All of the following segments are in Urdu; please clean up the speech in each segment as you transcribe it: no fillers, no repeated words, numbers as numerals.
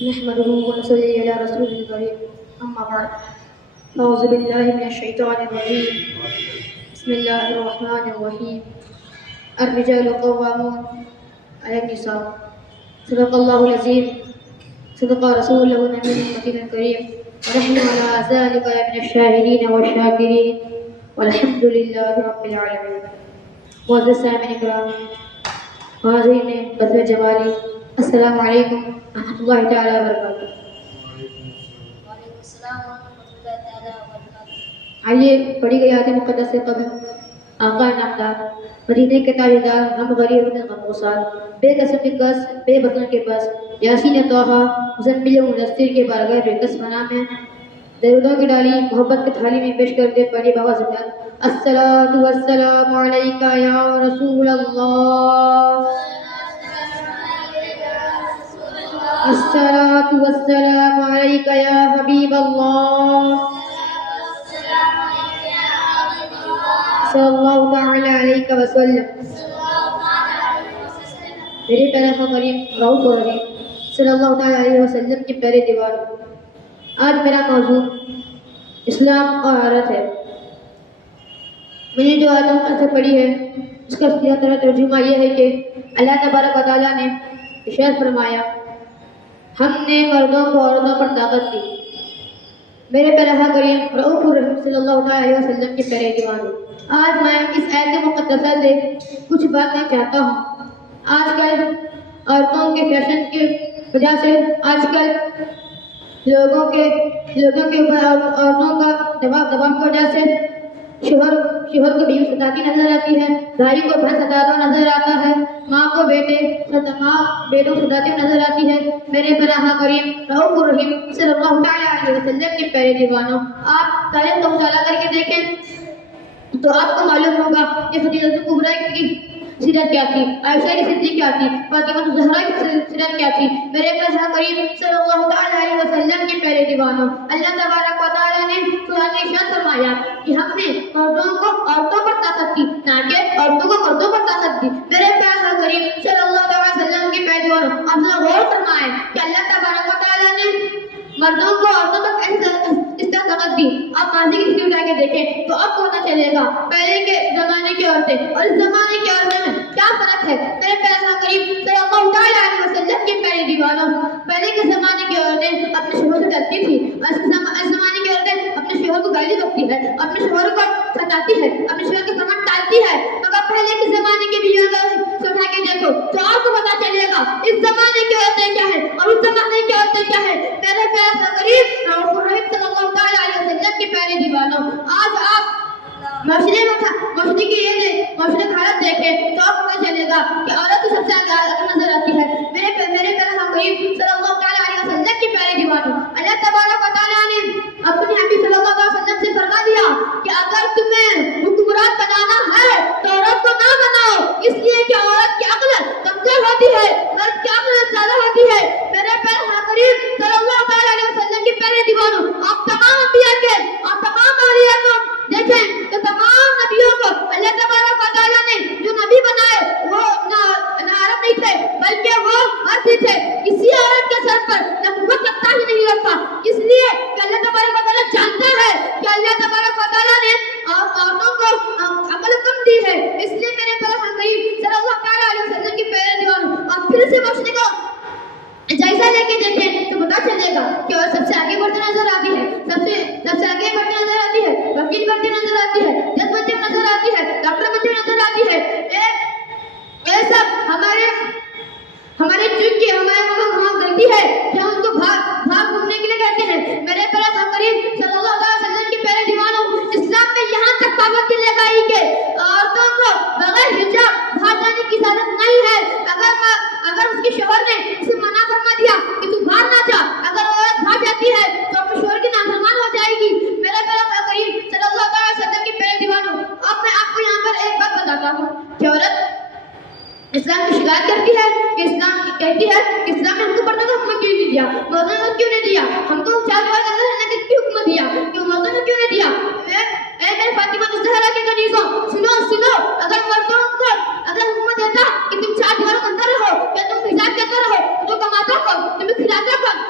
نحمده ونصلي على رسوله الكريم أما بعد أعوذ بالله من الشيطان الرجيم بسم الله الرحمن الرحيم الرجال قوامون على النساء صدق الله العظيم صدق رسوله النبي المكين الكريم ونحن على ذلك من الشاهدين والشاكرين والحمد لله رب العالمين. معزز سامعین کرام، حاضرین بدر جمالی، السلام علیکم ورحمۃ اللہ تعالیٰ وبرکاتہ. وعلیکم السلام ورحمۃ اللہ تعالیٰ وبرکاتہ. آئیے پڑھی گئی آیت مقدس سے قبل آقا نامدار مدینے کے تاجدار ہم غریب غمگسار بے قسم کے کس بے بطن کے پس یاسین توحا مزمل و مدثر کے بارگاہ بے کس بنا میں درودوں کی ڈالی محبت کی تھالی میں پیش کرتے پڑھی بابا زندان الصلاۃ والسلام علیکہ یا رسول اللہ، الصلاۃ والسلام علیکہ یا حبیب اللہ، صلی اللہ تعالی علیہ وسلم. میرے پیارے آقا کریم رؤوف و رحیم صلی اللہ تعالی علیہ وسلم کے پیارے دیوار، آج میرا موضوع اسلام اور عورت ہے. میں نے جو آیتوں سے پڑھی ہے اس کا سیدھا طرح ترجمہ یہ ہے کہ اللہ تبارک و تعالیٰ نے ارشاد فرمایا ہم نے مردوں کو عورتوں پر طاقت دی. میرے پیارے آقا کریم رؤوف الرحیم صلی اللہ تعالی علیہ وسلم کے پیارے دیوار، آج میں اس آیت مقدسہ سے کچھ باتیں چاہتا ہوں. آج کل عورتوں کے فیشن کی وجہ سے آج کل لوگوں کے اوپر عورتوں کا دباؤ کی وجہ سے شوہر کو بیوی ستاتی نظر آتی ہے، بھائی کو بہن ستاتا نظر آتا ہے، ماں کو بیٹوں ستاتی نظر آتی ہے. میرے پیارے آقا کریم رؤوف الرحیم صلی اللہ تعالی علیہ وسلم کے پیارے دیوانوں، آپ تاریخ کو مطالعہ کر کے دیکھیں تو آپ کو معلوم ہوگا کہ خدیجہ کبریٰ کی سیرت کیا تھی، عائشہ کی سیرت کیا تھی، فاطمہ الزہرا کی سیرت کیا تھی. میرے پیارے کریم صلی اللہ تعالی علیہ وسلم کے پیارے دیوانوں، اللہ تبارک و تعالیٰ نے قرآن میں ارشاد فرمایا کہ ہم نے مردوں کو عورتوں پر طاقت دی، نہ کہ عورتوں کو مردوں پر طاقت دی. میرے پیارے کریم صلی اللہ تعالی وسلم کے پیارے دیوانوں، آپ ذرا غور فرمائیں کہ اللہ تبارک و تعالیٰ نے مردوں کو عورتوں تک اس طرح طاقت دی. آپ ماضی کی ہسٹری اٹھا کے دیکھیں تو آپ کو پتہ چلے گا پہلے کے زمانے کی عورتیں اور اس زمانے کی عورتوں میں کیا فرق ہے. میرے پیارے کریم صلی اللہ تعالی علیہ وسلم کے پیارے دیوانوں، پہلے کے زمانے کی عورتیں اپنے شوہر سے ڈرتی تھی، اور اس زمانے کی عورتیں اپنے شوہر کو گالی بکتی ہے، اپنے شوہر کو ستاتی ہے، اپنے شوہر کے فرمان ٹالتی ہے. مگر پہلے کے زمانے کی بیویوں کو اٹھا کے دیکھو تو آپ کو پتہ چلے گا اس زمانے کی عورتیں کیا ہے اور اس زمانے کی عورتیں کیا ہے. میرے پیارے کریم رؤوف الرحیم صلی اللہ تعالی علیہ وسلم کے پیارے دیوانوں، آج آپ معاشرے کی معاشرے کی حالت دیکھیں تو آپ کو پتہ چلے گا کہ عورت تو سب سے آگے نظر آتی ہے. میرے پیارے کریم صلی اللہ تعالی علیہ وسلم کے پیارے دیوانوں، اللہ تبارک و تعالیٰ نے اپنے حبیب صلی اللہ علیہ وسلم سے فرما دیا کہ اگر تمہیں حکمران بنانا ہے تو عورت کو نہ بناؤ، اس لیے کہ عورت کی عقل کمزور ہوتی ہے، مرد کی عقل زیادہ ہوتی ہے. میرے پیارے کریم صلی اللہ تعالی علیہ وسلم کے پیارے دیوانوں، آپ تمام انبیاء کے آپ تمام اولیاء کو دیکھیں تو تمام نبیوں کو اللہ تبارک و تعالیٰ نے جو نبی بنائے وہ نہ عرب نہیں تھے بلکہ وہ مرد تھے. کسی عورت کے سر پر نبوت کا تاج نہیں رکھا، اس لیے کہ اللہ تبارک و تعالیٰ جانتا ہے کہ اللہ تبارک و تعالیٰ نے عورتوں کو عقل کم دی ہے. اس لیے میرے پیارے کریم صلی اللہ تعالی علیہ وسلم کے پیارے دیوانوں، آپ پھر سے معاشرے کا جائزہ لے کے دیکھیں تو پتہ چلے گا کہ اور سب سے آگے بڑھتے نظر آتی ہے، سب سے آگے بڑھتے نظر آتی ہے، وکیل بنتے نظر آتی ہے، جج بنتے نظر آتی ہے، ڈاکٹر بنتے نظر آتی ہے. یہ سب ہمارے چون کی ہماری غلطی ہے کہ ہم ان کو بھاگ گھومنے کے لیے کہتے ہیں. میرے پیارے کریم صلی اللہ علیہ وسلم کے پیارے دیوانوں، اسلام میں یہاں تک پابندی لگائی کہ عورتوں کو بغیر حجاب باہر جانے کی اجازت نہیں ہے. اگر اس کے شوہر نے اسے منع فرما دیا کہ تو باہر نہ جا، اگر عورت باہر جاتی ہے تو اپنے شوہر کی نافرمان ہو جائے گی. میرے پیارے کریم صلی اللہ علیہ وسلم کے پیارے دیوانوں، اب میں آپ کو یہاں پر ایک بات بتاتا ہوں کہ عورت اسلام کی شکایت کرتی ہے کہ اسلام کہتی ہے کہ اسلام نے ہم کو پڑھنے کا حکم کیوں نہیں دیا، مردوں نے کیوں نہیں دیا، ہم کو چار دیوار کے اندر رہنے کا کیوں حکم دیا، کہ مردوں نے کیوں نہیں دیا. اے میرے فاطمہ الزہرا کے کنیزوں، سنو اگر مردوں کو اگر حکم دیتا کہ تم چار دیواروں کے اندر رہو یا تم حجاب کے اندر رہو تو کماتا کون، تمہیں کھلاتا کون،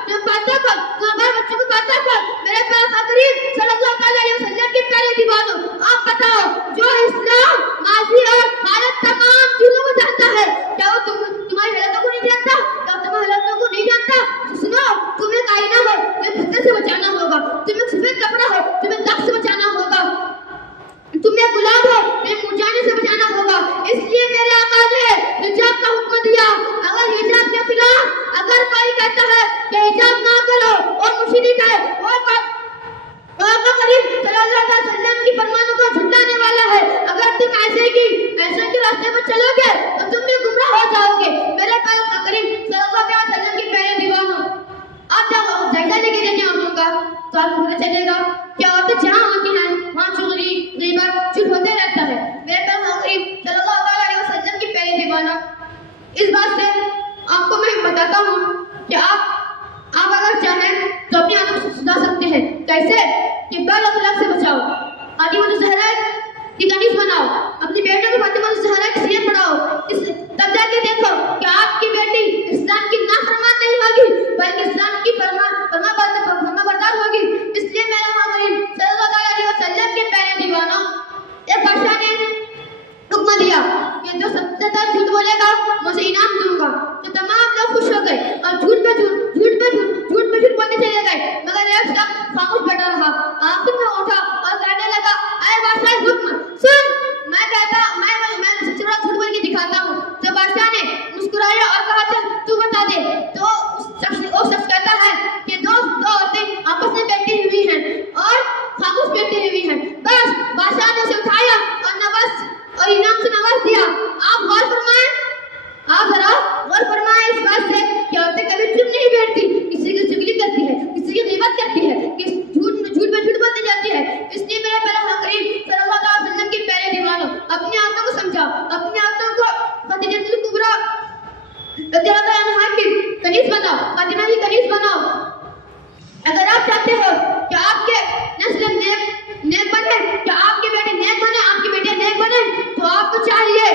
دیوانوں آپ بتاؤ جو اسلام ماضی اور حالت تمام چیزوں کو جانتا ہے کیا وہ تمہاری حالتوں کو نہیں جانتا؟ کیا تمہاری حالتوں کو نہیں جانتا؟ سنو تمہیں آئینہ ہو تمہیں پتھر سے بچانا ہوگا، تمہیں سفید کپڑا ہو تمہیں داغ سے بچانا ہوگا، تمہیں گلاب ہو تمہیں مرجھانے سے بچانا ہوگا۔ اس لیے میرے آقا نے حجاب کا حکم دیا۔ اگر حجاب کے خلاف اگر کوئی کہتا ہے کہ حجاب نہ کرو اور مشرک ہے وہ آقا کریم صلی اللہ علیہ وسلم کی فرمانوں کو جھٹلانے والا ہے۔ اگر تم ایسے کے راستے پر چلو گے تو تم بھی گمراہ ہو جاؤ گے۔ میرے پیارے آقا کریم صلی اللہ علیہ وسلم کی پیارے دیوانوں آپ جب جائزہ لے کے دیکھیں عورتوں کا تو آپ کو پتہ چلے گا کہ عورتیں جہاں ہوتی ہیں وہاں چغلی غیبت چپ ہوتے رہتا ہے۔ میرے پیارے آقا کریم صلی اللہ علیہ وسلم کی پیارے دیوانوں اس بات سے آپ کو میں بتاتا ہوں کہ آپ اگر چاہیں تو اپنی آنکھوں سے سدھا سکتے ہیں۔ کیسے؟ کہ بد اخلاق سے بچاؤ، فاطمہ الزہرا کی کنیز بناؤ، اپنی بیٹوں کو فاطمہ الزہرا کی سیرت پڑھاؤ، تب جا کے دیکھو کہ آپ کی بیٹی اسلام کی نافرمان نہیں ہوگی بلکہ اسلام کی فرما بردار ہوگی۔ اس لیے میرے آقا کریم صلی اللہ علیہ وسلم کے پیارے دیوانوں ایک بادشاہ نے حکم دیا کہ جو سب سے زیادہ جھوٹ بولے گا میں اسے انعام دوں گا۔ تو تمام لوگ خوش ہو گئے اور جھوٹ پہ جھوٹ بولتے چلے گئے، مگر ایک شخص خاموش بیٹھا رہا۔ آخر میں اٹھا اور کہنے لگا اے بادشاہ حکم سن، میں سب سے بڑا جھوٹ بول کے دکھاتا ہوں۔ تو بادشاہ نے مسکرایا اور کہا چل تو بتا دے۔ تو وہ شخص کہتا ہے کہ دو عورتیں آپس میں بیٹھی ہوئی ہیں اور خاموش بیٹھی ہوئی ہیں، بس بادشاہ نے اسے اٹھایا اور انعام سے نواز دیا۔ آپ غور فرمائیں اس بات سے کہ عورتیں کبھی چپ نہیں بیٹھتی، کسی کی چگلی کرتی ہے، کسی کی غیبت کرتی ہے، جھوٹ پہ جھوٹ بولتی جاتی ہے۔ اس لیے میرے پیارے آقا کریم صلی اللہ علیہ وسلم کے پیارے دیوانوں اپنی عورتوں کو سمجھاؤ، اپنی عورتوں کو خدیجہ الکبریٰ رضی اللہ عنہا کی کنیز بناؤ، فاطمہ کی کنیز بناؤ۔ اگر آپ چاہتے ہو کہ آپ کے نسل نیک بنے، کہ آپ کی بیٹے نیک بنے، آپ کی بیٹیاں نیک بنے، تو آپ کو چاہیے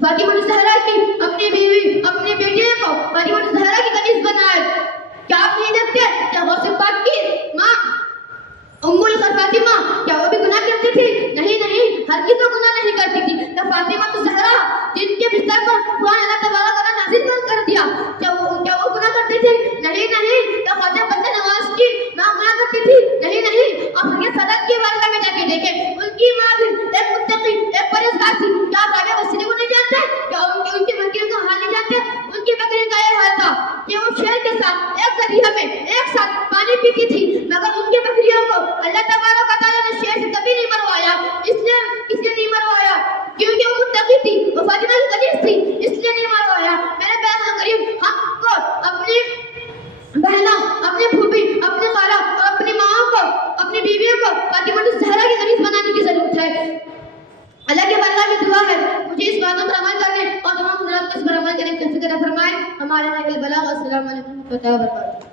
فاطمہ الزہرا کی اپنی بیوی اپنی بیٹیوں کو فاطمہ الزہرا کی کنیز بنائے۔ کیا آپ نہیں دیکھتے کیا غوث پاک کی ماں ام الخیر فاطمہ کیا وہ بھی گناہ کرتی تھی؟ نہیں، ہرگز تو گناہ نہیں کرتی تھی۔ تو فاطمہ الزہرا جن کے بستر پر قرآن اللہ تبارک و تعالیٰ نازل کر دیا کیا وہ گناہ کرتی تھی؟ نہیں۔ تو خواجہ بندہ نواز کی ماں گناہ کرتی تھی؟ نہیں۔ آپ یہ صدق کی بارگاہ میں جا کے دیکھیں، ان کی ماں بھی ایک متقی ایک پرہیزگار تھی۔ کیا آپ رابعہ بصری کو نہیں جانتے؟ کیا ان کی بکریوں کا حال نہیں جانتے؟ ان کی بکریوں کا یہ حال تھا کہ وہ شیر کے ساتھ ایک دریا میں ایک ساتھ پانی پیتی تھی، مگر ان کی بکریوں کو اللہ تبارک و تعالیٰ نے شیر سے کبھی نہیں مروایا۔ اس لیے نہیں مروایا کیونکہ وہ متقی تھی، وہ فاطمہ کی کنیز تھی، اس لیے نہیں مروایا۔ میرے پیارے آقا کریم ہم کو اپنی بہنوں، اپنی پھوپھی، اپنی خالہ اور اپنی ماں کو اپنی بیویوں کو فاطمہ الزہرا کی کنیز بنانے کی ضرورت ہے۔ اللہ کے بارگاہ میں دعا ہے مجھے اس باتوں پر عمل کرنے اور تمام حضرات کو اس پر عمل کرنے کی توفیق عطا فرمائے۔ ہمارے نبی البلاغ۔ السلام علیکم ورحمۃ اللہ وبرکاتہ۔